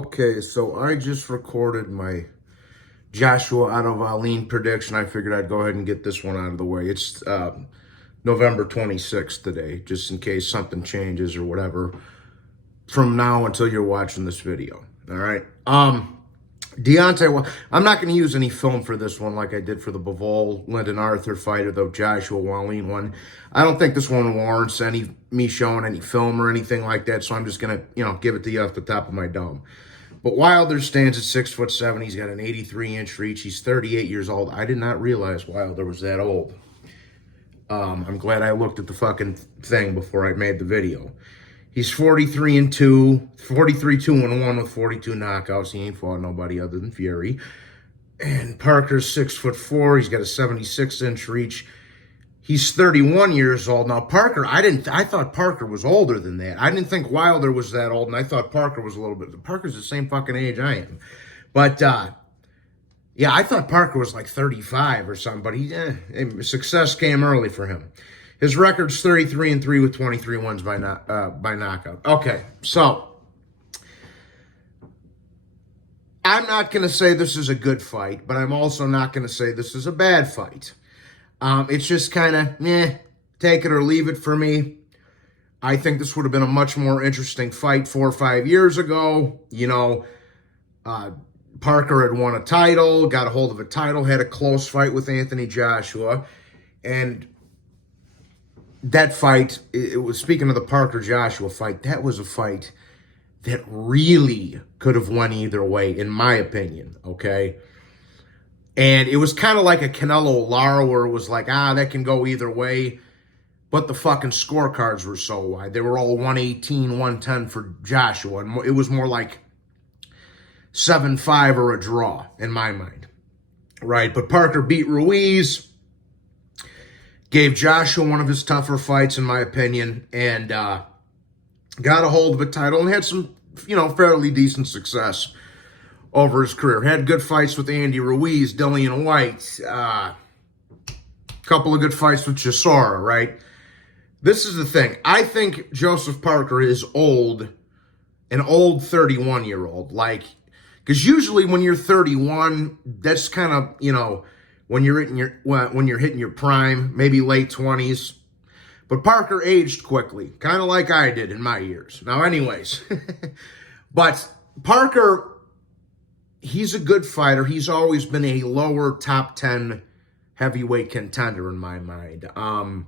Okay, so I just recorded my Joshua Ottavallin prediction. I figured I'd go ahead and get this one out of the way. It's November 26th today, just in case something changes or whatever from now until you're watching this video. All right. Deontay, well, I'm not going to use any film for this one like I did for the Bivol Lyndon Arthur fight or the Joshua Wallin one. I don't think this one warrants me showing any film or anything like that, so I'm just going to, give it to you off the top of my dome. But Wilder stands at 6'7". He's got an 83-inch reach. He's 38 years old. I did not realize Wilder was that old. I'm glad I looked at the fucking thing before I made the video. He's 43-2, 43-2-1 with 42 knockouts. He ain't fought nobody other than Fury. And Parker's 6'4". He's got a 76-inch reach. He's 31 years old. Now, Parker, I thought Parker was older than that. I didn't think Wilder was that old, and I thought Parker was a little bit. Parker's the same fucking age I am. But, yeah, I thought Parker was like 35 or something, but success came early for him. His record's 33-3 with 23 wins by knockout. Okay, so I'm not going to say this is a good fight, but I'm also not going to say this is a bad fight. It's just kind of, take it or leave it for me. I think this would have been a much more interesting fight 4 or 5 years ago. Parker had won a title, got a hold of a title, had a close fight with Anthony Joshua. And that fight, it was, speaking of the Parker-Joshua fight, that was a fight that really could have went either way, in my opinion, okay? And it was kind of like a Canelo-Lara where it was like, that can go either way. But the fucking scorecards were so wide. They were all 118, 110 for Joshua. And it was more like 7-5 or a draw, in my mind. Right? But Parker beat Ruiz. Gave Joshua one of his tougher fights, in my opinion. And got a hold of a title and had some, fairly decent success over his career. Had good fights with Andy Ruiz, Dillian White, couple of good fights with Chisora, right? This is the thing. I think Joseph Parker is old, an old 31-year-old. Because usually when you're 31, that's kind of, when you're hitting your prime, maybe late 20s. But Parker aged quickly, kind of like I did in my years. Now, anyways, but Parker, he's a good fighter. He's always been a lower top 10 heavyweight contender in my mind. That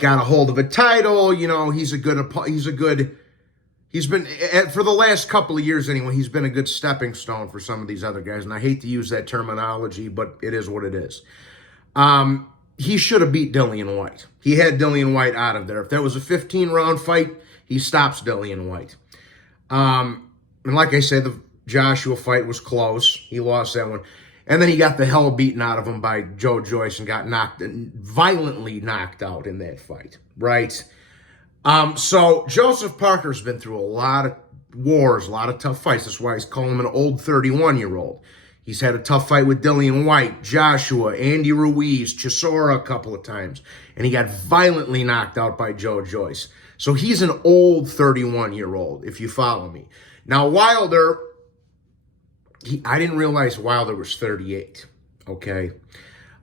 got a hold of a title. He's been, for the last couple of years anyway, he's been a good stepping stone for some of these other guys. And I hate to use that terminology, but it is what it is. He should have beat Dillian White. He had Dillian White out of there. If that was a 15-round fight, he stops Dillian White. And like I said, the Joshua fight was close. He lost that one. And then he got the hell beaten out of him by Joe Joyce and got violently knocked out in that fight, right? So Joseph Parker's been through a lot of wars, a lot of tough fights. That's why he's calling him an old 31-year-old. He's had a tough fight with Dillian White, Joshua, Andy Ruiz, Chisora a couple of times. And he got violently knocked out by Joe Joyce. So he's an old 31-year-old, if you follow me. Now, Wilder, I didn't realize Wilder was 38, okay?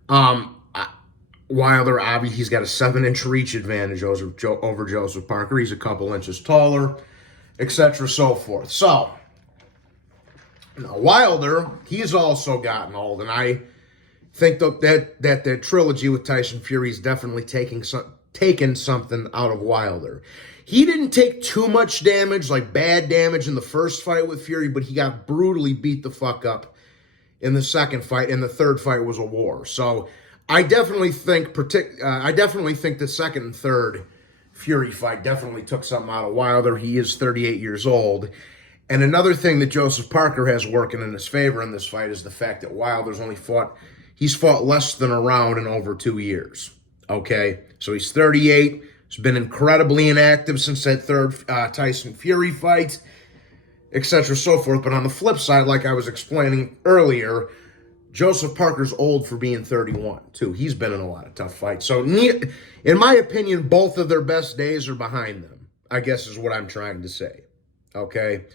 Wilder, obviously, he's got a 7-inch reach advantage over Joseph Parker. He's a couple inches taller, etc., so forth. So, now Wilder, he's also gotten old, and I think that trilogy with Tyson Fury is definitely taken something out of Wilder. He didn't take too much damage, like bad damage in the first fight with Fury, but he got brutally beat the fuck up in the second fight, and the third fight was a war. So I definitely think the second and third Fury fight definitely took something out of Wilder. He is 38 years old. And another thing that Joseph Parker has working in his favor in this fight is the fact that Wilder's he's fought less than a round in over 2 years. Okay? So he's 38. He's been incredibly inactive since that third Tyson Fury fight, etc., so forth. But on the flip side, like I was explaining earlier, Joseph Parker's old for being 31, too. He's been in a lot of tough fights. So, in my opinion, both of their best days are behind them. I guess is what I'm trying to say. Okay.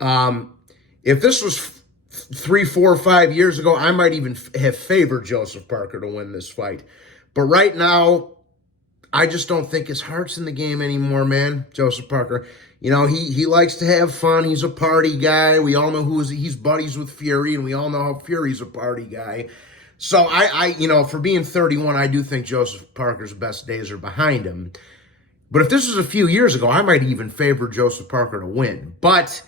If this was 3, 4, 5 years ago, I might even have favored Joseph Parker to win this fight. But right now, I just don't think his heart's in the game anymore, man. Joseph Parker, you know, he likes to have fun. He's a party guy. We all know he's buddies with Fury, and we all know how Fury's a party guy. So I you know, for being 31, I do think Joseph Parker's best days are behind him. But if this was a few years ago, I might even favor Joseph Parker to win. But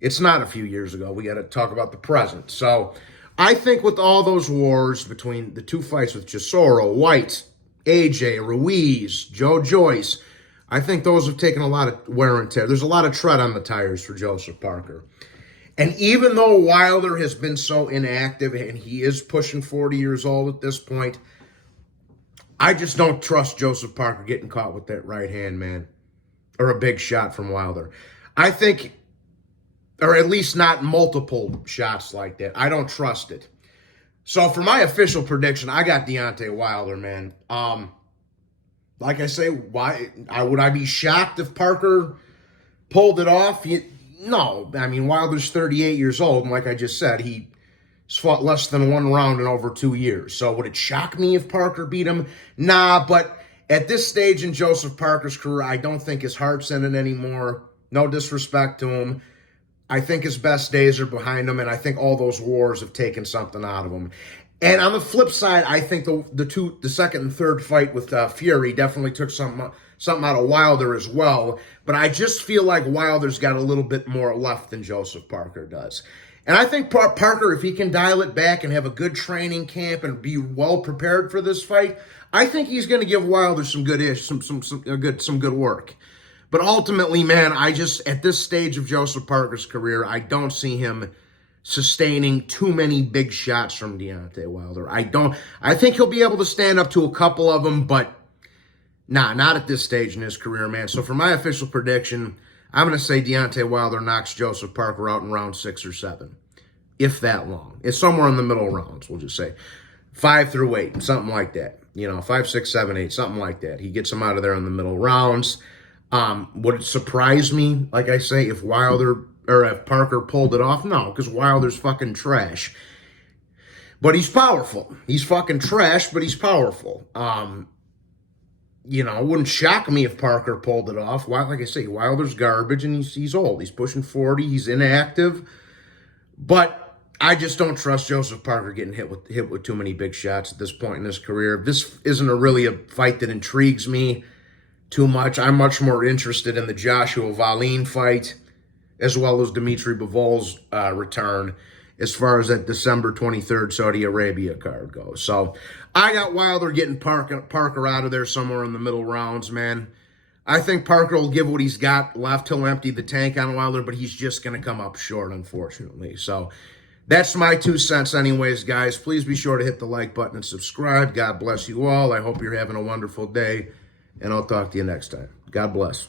it's not a few years ago. We got to talk about the present. So I think with all those wars between the two fights with Chisora, White, AJ, Ruiz, Joe Joyce, I think those have taken a lot of wear and tear. There's a lot of tread on the tires for Joseph Parker. And even though Wilder has been so inactive and he is pushing 40 years old at this point, I just don't trust Joseph Parker getting caught with that right hand, man, or a big shot from Wilder. I think, or at least not multiple shots like that. I don't trust it. So for my official prediction, I got Deontay Wilder, man. Like I say, would I be shocked if Parker pulled it off? No. I mean, Wilder's 38 years old, and like I just said, he's fought less than one round in over 2 years. So would it shock me if Parker beat him? Nah, but at this stage in Joseph Parker's career, I don't think his heart's in it anymore. No disrespect to him. I think his best days are behind him, and I think all those wars have taken something out of him. And on the flip side, I think the second and third fight with Fury definitely took something out of Wilder as well. But I just feel like Wilder's got a little bit more left than Joseph Parker does. And I think Parker, if he can dial it back and have a good training camp and be well prepared for this fight, I think he's going to give Wilder some good work. But ultimately, man, at this stage of Joseph Parker's career, I don't see him sustaining too many big shots from Deontay Wilder. I think he'll be able to stand up to a couple of them, but not at this stage in his career, man. So for my official prediction, I'm going to say Deontay Wilder knocks Joseph Parker out in round 6 or 7, if that long. It's somewhere in the middle rounds, we'll just say 5 through 8, something like that. 5, 6, 7, 8, something like that. He gets him out of there in the middle rounds. Would it surprise me, like I say, if Parker pulled it off? No, because Wilder's fucking trash. But he's powerful. He's fucking trash, but he's powerful. It wouldn't shock me if Parker pulled it off. Like I say, Wilder's garbage, and he's old. He's pushing 40. He's inactive. But I just don't trust Joseph Parker getting hit with too many big shots at this point in his career. This isn't really a fight that intrigues me too much. I'm much more interested in the Joshua Wallin fight, as well as Dimitri Bivol's return, as far as that December 23rd Saudi Arabia card goes. So I got Wilder getting Parker out of there somewhere in the middle rounds, man. I think Parker will give what he's got left. He'll empty the tank on Wilder, but he's just going to come up short, unfortunately. So that's my 2 cents anyways, guys. Please be sure to hit the like button and subscribe. God bless you all. I hope you're having a wonderful day, and I'll talk to you next time. God bless.